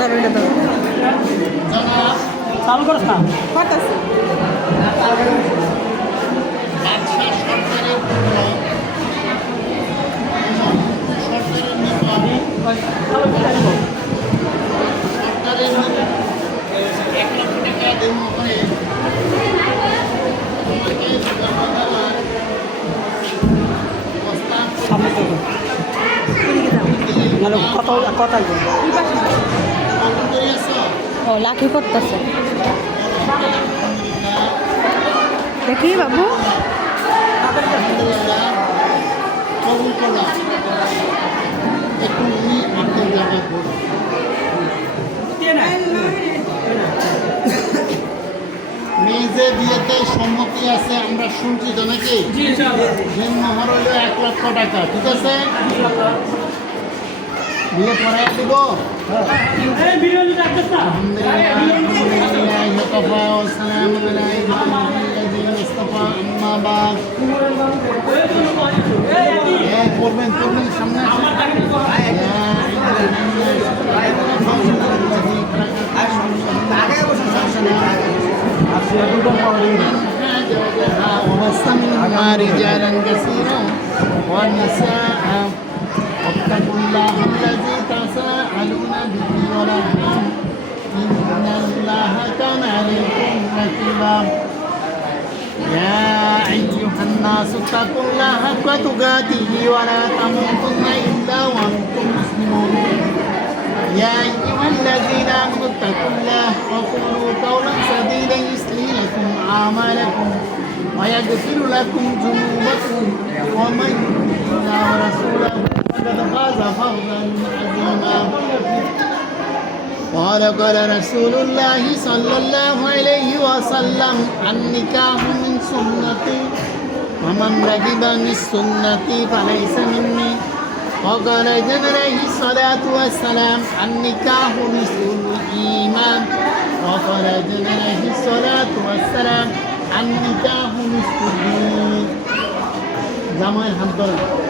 ধরো এটা ধরো চালু করিস না? করতেছে। সামনে থেকে। কথা বলব। ও লাঠি করতেছে দেখি বাবু। বিয়েতে সম্মতি আছে আমরা শুনছি তো নাকি? মোহর এক লক্ষ টাকা ঠিক আছে? আম্মা বাদ হ্যাঁ করবেন করবেন সামনে আসেন ومسنا رجالا كثيرا ونساء واتقوا الله الذي تساءلون به والارحام ان الله كان عليكم رقيبا يا أيها الناس اتقوا الله حق تقاته ولا تموتن إلا وأنتم مسلمون يا أيها الذين آمنوا اتقوا الله وقولوا قولا سديدا يصلي لكم أعمالكم ويغفر لكم ذنوبكم ومن فقد فاز فوزا عظيما قال قال رسول الله صلى الله عليه وسلم النكاح من سنتي ومن رغب عن سنتي فليس مني وقال جل عليه الصلاة والسلام النكاح نصف الإيمان وقال جل عليه الصلاة والسلام النكاح نصف الدين জামাই হাত ধরেন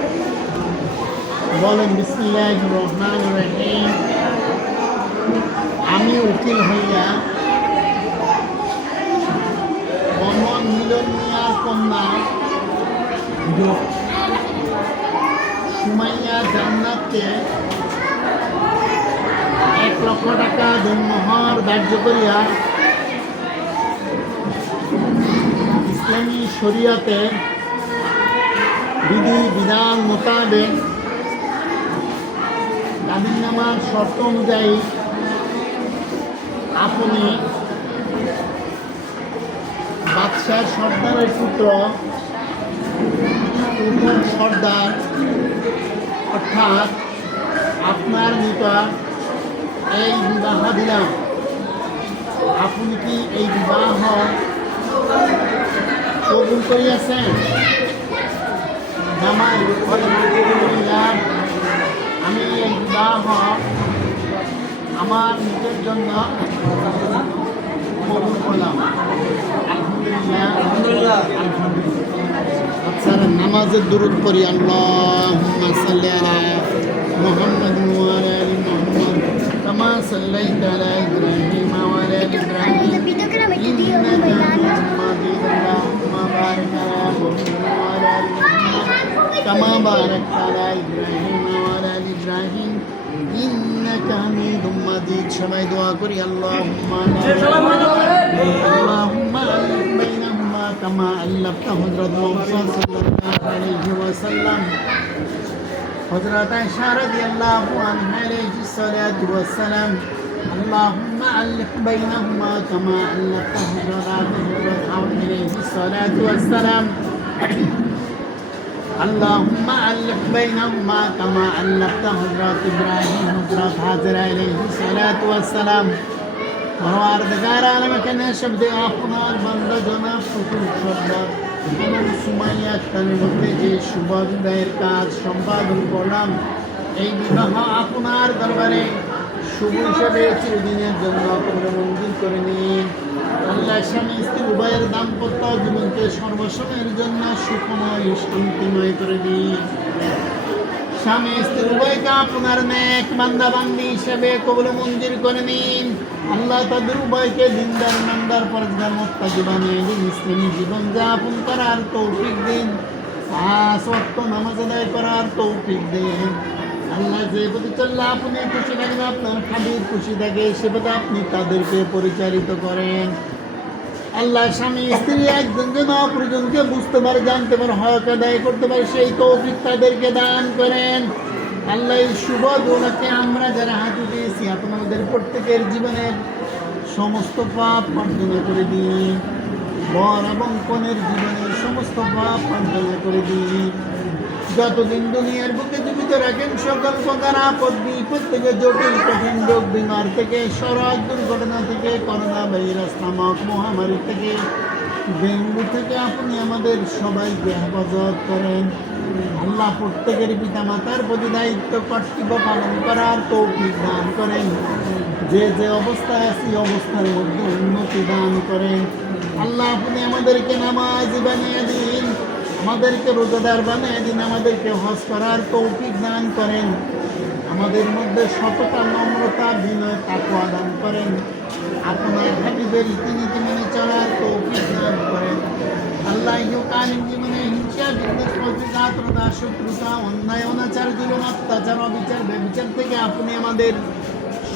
বলেন রহিম। আমি উকিল হইয়া অমন মিলন মিয়ার কন্যা সুমাইয়া জান্নাতকে এক লক্ষ টাকা দিনমোহর ধার্য করিয়া ইসলামী শরিয়াতে বিধি বিধান মোতাবেক কাদিনামার শর্ত অনুযায়ী আপনি বাদশাহ সর্দারের পুত্র সর্দার, অর্থাৎ আপনার নিকট এই বিবাহ দিলাম। আপনি কি এই বিবাহ কবুল করিয়াছেন? জামাই জন্য কবুল করলাম আলহামদুলিল্লাহ আলহামদুলিল্লাহ আচ্ছা নামাজের দূরত করি আল্লাহ সাল্লি আলা মুহাম্মদ ওয়া আলা আলি মুহাম্মদ কামা সাল্লাইতা আলা ইব্রাহিম ওয়া আলা আলি ইব্রাহিম إنك حميد مجيد اللهم بارك على محمد وعلى آل محمد كما باركت على إبراهيم وعلى آل إبراهيم إنك حميد مجيد شمعي دعا كري اللهم اللهم علم بينهما كما علمت حضرة موسى صلى الله عليه وسلم حضرت عائشة رضي الله عنها عليه الصلاة والسلام اللهم علق بينهما كما علقت حضرات حضرة عليه الصلاة والسلام اللهم ألف بينهما كما ألفت حضرت إبراهيم حضرت حاضر عليه الصلاة والسلام পরওয়ারদিগার আলম এখানে শব্দে আপনার বান্দা জনাব ফুকুল সর্দার এবং সুমাইয়া খানের মধ্যে যে শুভ বিবাহের কাজ সম্পাদন করলাম এই বিবাহ আপনার দরবারে শুভ হিসাবে চিরদিনের জন্য তোমরা মঞ্জুর করে নিন আল্লাহ স্বামী স্ত্রী উভয়ের দাম্পত্য জীবনকে সর্বসময়ের জন্য সুখময় শান্তিময় করে দিন স্বামী স্ত্রী উভয়কে আপনার নেক বান্দাবান্দি হিসেবে কবুল মঞ্জুর করে নিন। আল্লাহ তাদের উভয়কে দিনদার, নামদার পরজগার মোত্তাকি বানিয়ে দিন। ইসলামী জীবন যাপন করার তৌফিক দিন। পাঁচ নামাজ আদায় করার তৌফিক দিন। আল্লাহ যে পথে চললে আপনি খুশি থাকেন আপনার হাবিব খুশি থাকে, সে আপনি তাদেরকে পরিচালিত করেন। আল্লাহ স্বামী, স্ত্রী একজনকে না অপরজনকে বুঝতে পারে, জানতে পারে, হক আদায় করতে পারে, সেই তৌফিক তাদেরকে দান করেন। আল্লাহ এই শুভ দোলাকে আমরা যারা হাত উঠিয়েছি আপনি আমাদের প্রত্যেকের জীবনের সমস্ত পাপ মার্জনা করে দিই। বর এবং কনের জীবনের সমস্ত পাপ মার্জনা করে দিই। যতদিন দুনিয়ার বুকে রাখেন সকল প্রকার আপদ বিপদ থেকে জটিল কঠিন রোগ বিমার থেকে, সড়ক দুর্ঘটনা থেকে, করোনা ভাইরাস নামক মহামারী থেকে, ডেঙ্গু থেকে আপনি আমাদের সবাইকে হেফাজত করেন। আল্লাহ প্রত্যেকের পিতা মাতার প্রতি দায়িত্ব, কর্তব্য পালন করার তৌফিক দান করেন। যে যে অবস্থায় আছি অবস্থার মধ্যে উন্নতি দান করেন। আল্লাহ আপনি আমাদেরকে নামাজ বানিয়ে দিন। আমাদেরকে রোজাদার বানিয়ে দিন আমাদেরকে হজ করার তৌফিক দান করেন। আমাদের মধ্যে সততা, নম্রতা, বিনয় তাকুয়া দান করেন। আপনার হাবিবের রীতিনীতি মেনে চলার তৌফিক দান করেন। আল্লাহ ইহকালীন জীবনে হিংসা বিদ্বেষ শত্রুতা, অন্যায়, অনাচার, জুলুম, অত্যাচার, অবিচার ব্যবিচার থেকে আপনি আমাদের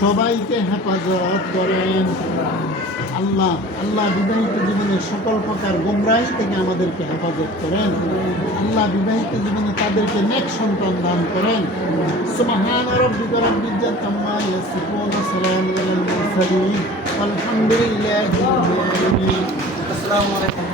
সবাইকে হেফাজত করেন। আল্লাহ আল্লাহ বিবাহিত জীবনের সকল প্রকার গোমরাহি থেকে আমাদেরকে হেফাজত করেন। আল্লাহ বিবাহিত জীবনে তাদেরকে নেক সন্তান দান করেন। সুবহান আসসালামু আলাইকুম।